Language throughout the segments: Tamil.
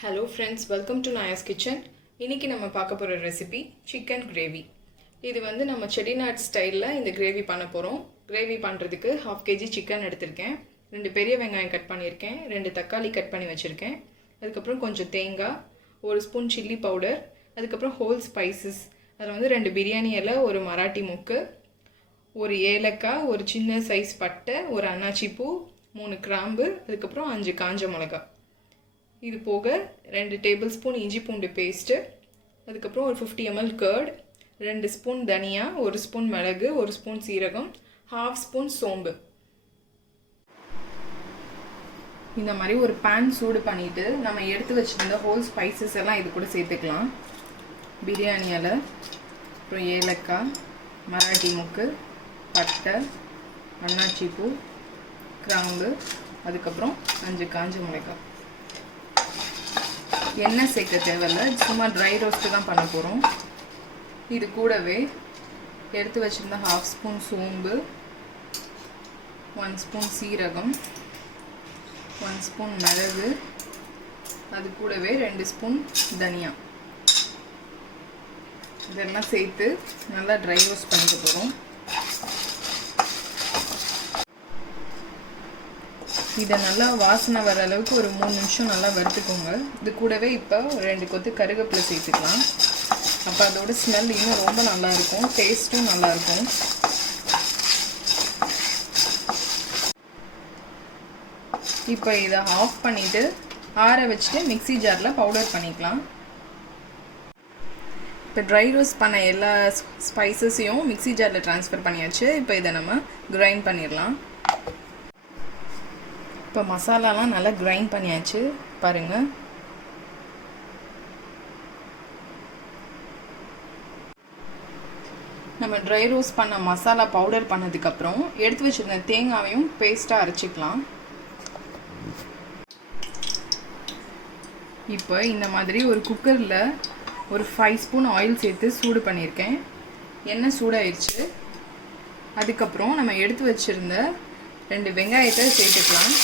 Hello friends, welcome to Naya's kitchen. இன்றைக்கி நம்ம பார்க்க போகிற ரெசிபி சிக்கன் கிரேவி. இது வந்து நம்ம செட்டிநாடு ஸ்டைலில் இந்த கிரேவி பண்ண போகிறோம். கிரேவி பண்ணுறதுக்கு 1/2 kg சிக்கன் எடுத்திருக்கேன், 2 பெரிய வெங்காயம் கட் பண்ணியிருக்கேன், 2 தக்காளி கட் பண்ணி வச்சுருக்கேன், அதுக்கப்புறம் கொஞ்சம் தேங்காய், 1 ஸ்பூன் சில்லி பவுடர், அதுக்கப்புறம் ஹோல் ஸ்பைசஸ். அதில் வந்து 2 பிரியாணி இலை, 1 மராட்டி மொக்கு, 1 ஏலக்காய், 1 சின்ன சைஸ் பட்டை, 1 அன்னாச்சி பூ, 3 கிராம்பு, அதுக்கப்புறம் 5 காஞ்ச மிளகா. இது போக 2 டேபிள் ஸ்பூன் இஞ்சி பூண்டு பேஸ்ட்டு, அதுக்கப்புறம் ஒரு 50 ml கர்ட், 2 ஸ்பூன் தனியா, 1 ஸ்பூன் மிளகு, 1 ஸ்பூன் சீரகம், 1/2 ஸ்பூன் சோம்பு. இந்த மாதிரி ஒரு பேன் சூடு பண்ணிவிட்டு நம்ம எடுத்து வச்சுருந்த ஹோல் ஸ்பைசஸ் எல்லாம் இது கூட சேர்த்துக்கலாம். பிரியாணி இலை, அப்புறம் ஏலக்காய், மராட்டி மொக்கு, பட்டை, அன்னாச்சி பூ, கிராம்பு, அதுக்கப்புறம் 5 காஞ்ச மிளகாய். எண்ணெய் சேர்க்க தேவையில்லை, சும்மா ட்ரை ரோஸ்ட்டு தான் பண்ண போகிறோம். இது கூடவே எடுத்து வச்சுருந்த 1/2 ஸ்பூன் சோம்பு, 1 ஸ்பூன் சீரகம், 1 ஸ்பூன் மிளகு, அது கூடவே 2 ஸ்பூன் தனியா, இதெல்லாம் சேர்த்து நல்லா ட்ரை ரோஸ்ட் பண்ணிக்க போகிறோம். இதை நல்லா வாசனை வர அளவுக்கு ஒரு 3 நிமிஷம் நல்லா வறுத்துக்கோங்க. இது கூடவே இப்போ 2 கொத்து கருவேப்பிலை சேர்த்துக்கலாம். அப்போ அதோட ஸ்மெல் இன்னும் ரொம்ப நல்லாயிருக்கும், டேஸ்ட்டும் நல்லாயிருக்கும். இப்போ இதை ஆஃப் பண்ணிவிட்டு ஆற வச்சுட்டு மிக்ஸி ஜாரில் பவுடர் பண்ணிக்கலாம். இப்போ ட்ரை ரோஸ்ட் பண்ண எல்லா ஸ்பைசஸையும் மிக்ஸி ஜாரில் ட்ரான்ஸ்ஃபர் பண்ணியாச்சு. இப்போ இதை நம்ம கிரைண்ட் பண்ணிடலாம். இப்போ மசாலாலாம் நல்லா கிரைண்ட் பண்ணியாச்சு பாருங்கள். நம்ம ட்ரை ரோஸ்ட் பண்ண மசாலா பவுடர் பண்ணதுக்கப்புறம் எடுத்து வச்சுருந்த தேங்காயையும் பேஸ்ட்டாக அரைச்சிக்கலாம். இப்போ இந்த மாதிரி ஒரு குக்கரில் ஒரு 5 ஸ்பூன் ஆயில் சேர்த்து சூடு பண்ணியிருக்கேன். எண்ணெய் சூடாயிடுச்சு. அதுக்கப்புறம் நம்ம எடுத்து வச்சுருந்த 2 வெங்காயத்தை சேர்த்துக்கலாம்.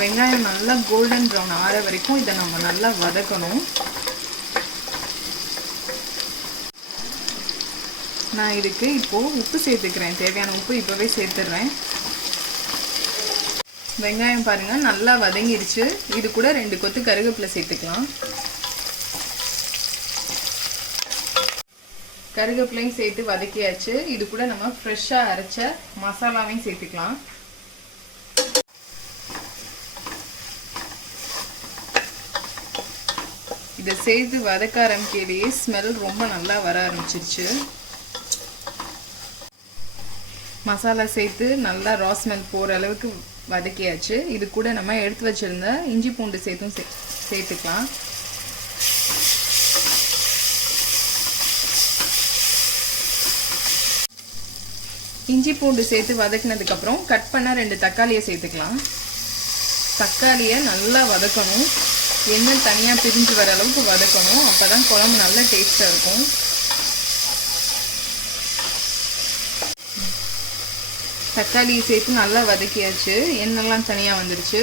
வெங்காயம் நல்லா கோல்டன் ப்ரௌன் ஆற வரைக்கும் இதை நம்ம நல்லா வதக்கணும். நான் இதுக்கு இப்போது உப்பு சேர்த்துக்கிறேன். தேவையான உப்பு இப்போவே சேர்த்துடுறேன். வெங்காயம் பாருங்கள் நல்லா வதங்கிடுச்சு. இது கூட 2 கொத்து கருவேப்பிலை சேர்த்துக்கலாம். கருவேப்பிலையும் சேர்த்து வதக்கியாச்சு. இது கூட நம்ம ஃப்ரெஷ்ஷாக அரைச்ச மசாலாவையும் சேர்த்துக்கலாம். இதை சேர்த்து வதக்க ஆரம்பிக்கையிலேயே ஸ்மெல் ரொம்ப நல்லா வர ஆரம்பிச்சிருச்சு. மசாலா சேர்த்து நல்லா ரா ஸ்மெல் போகிற அளவுக்கு வதக்கியாச்சு. இது கூட நம்ம எடுத்து வச்சுருந்த இஞ்சி பூண்டு சேர்த்துக்கலாம். இஞ்சி பூண்டு சேர்த்து வதக்கினதுக்கப்புறம் கட் பண்ண 2 தக்காளியை சேர்த்துக்கலாம். தக்காளியை நல்லா வதக்கணும். எண்ணெய் தனியாக பிரிஞ்சு வர அளவுக்கு வதக்கணும். அப்போ தான் குழம்பு நல்ல டேஸ்ட்டாக இருக்கும். தக்காளியை சேர்த்து நல்லா வதக்கியாச்சு. எண்ணெய்லாம் தனியாக வந்துடுச்சு.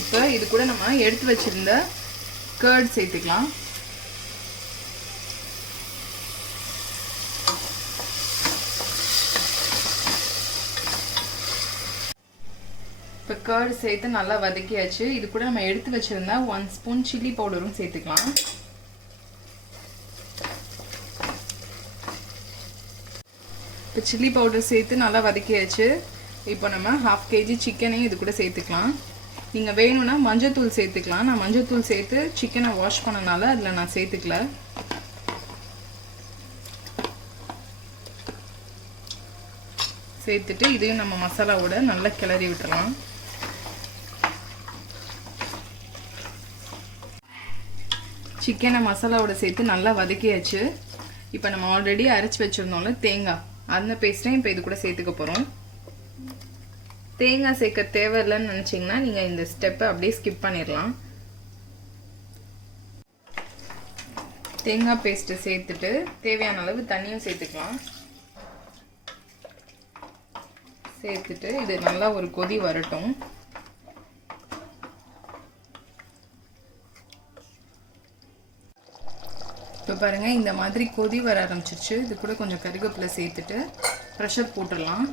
இப்போ இது கூட நம்ம எடுத்து வச்சுருந்த கர்ட் சேர்த்துக்கலாம். இப்போ கர்டு சேர்த்து நல்லா வதக்கியாச்சு. இது கூட நம்ம எடுத்து வச்சுருந்தா 1 ஸ்பூன் சில்லி பவுடரும் சேர்த்துக்கலாம். இப்போ சில்லி பவுடர் சேர்த்து நல்லா வதக்கியாச்சு. இப்போ நம்ம 1/2 kg சிக்கனையும் இது கூட சேர்த்துக்கலாம். நீங்கள் வேணும்னா மஞ்சத்தூள் சேர்த்துக்கலாம். நான் மஞ்சத்தூள் சேர்த்து சிக்கனை வாஷ் பண்ணனால அதில் நான் சேர்த்துக்கல. சேர்த்துட்டு இதையும் நம்ம மசாலாவோட நல்லா கிளறி விட்டுறலாம். சிக்கனை மசாலாவோட சேர்த்து நல்லா வதக்கியாச்சு. இப்போ நம்ம ஆல்ரெடி அரைச்சி வச்சுருந்தோம்ல தேங்காய், அந்த பேஸ்ட்டையும் இப்போ இது கூட சேர்த்துக்க போகிறோம். தேங்காய் சேர்க்க தேவையில்லைன்னு நினச்சிங்கன்னா நீங்கள் இந்த ஸ்டெப்பை அப்படியே ஸ்கிப் பண்ணிடலாம். தேங்காய் பேஸ்ட்டை சேர்த்துட்டு தேவையான அளவு தண்ணியும் சேர்த்துக்கலாம். சேர்த்துட்டு இது நல்லா ஒரு கொதி வரட்டும். இப்போ பாருங்கள், இந்த மாதிரி கொதி வர ஆரம்பிச்சிருச்சு. இது கூட கொஞ்சம் கருவேப்பிலை சேர்த்துட்டு ப்ரெஷர் போட்டுடலாம்.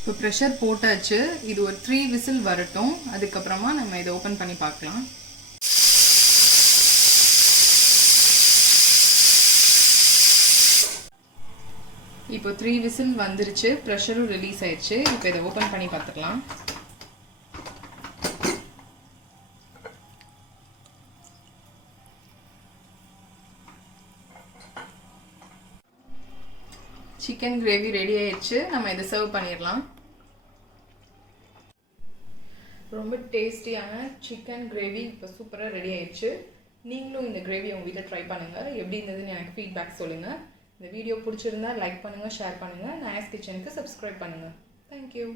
இப்போ ப்ரெஷர் போட்டாச்சு. இது ஒரு 3 விசில் வரட்டும். அதுக்கப்புறமா நம்ம இதை ஓப்பன் பண்ணி பார்க்கலாம். இப்போ 3 விசில் வந்துருச்சு. ப்ரெஷரும் ரிலீஸ் ஆயிடுச்சு. இப்போ இதை ஓப்பன் பண்ணி பார்த்துக்கலாம். சிக்கன் கிரேவி ரெடி ஆயிடுச்சு. நம்ம இதை சர்வ் பண்ணிடலாம். ரொம்ப டேஸ்டியான சிக்கன் கிரேவி இப்போ சூப்பராக ரெடி ஆயிடுச்சு. நீங்களும் இந்த கிரேவி உங்கள் வீட்டில் ட்ரை பண்ணுங்கள். எப்படி இருந்ததுன்னு எனக்கு ஃபீட்பேக் சொல்லுங்கள். இந்த வீடியோ பிடிச்சிருந்தா லைக் பண்ணுங்கள், ஷேர் பண்ணுங்கள். நாயஸ் கிச்சனுக்கு சப்ஸ்கிரைப் பண்ணுங்கள். தேங்க்யூ.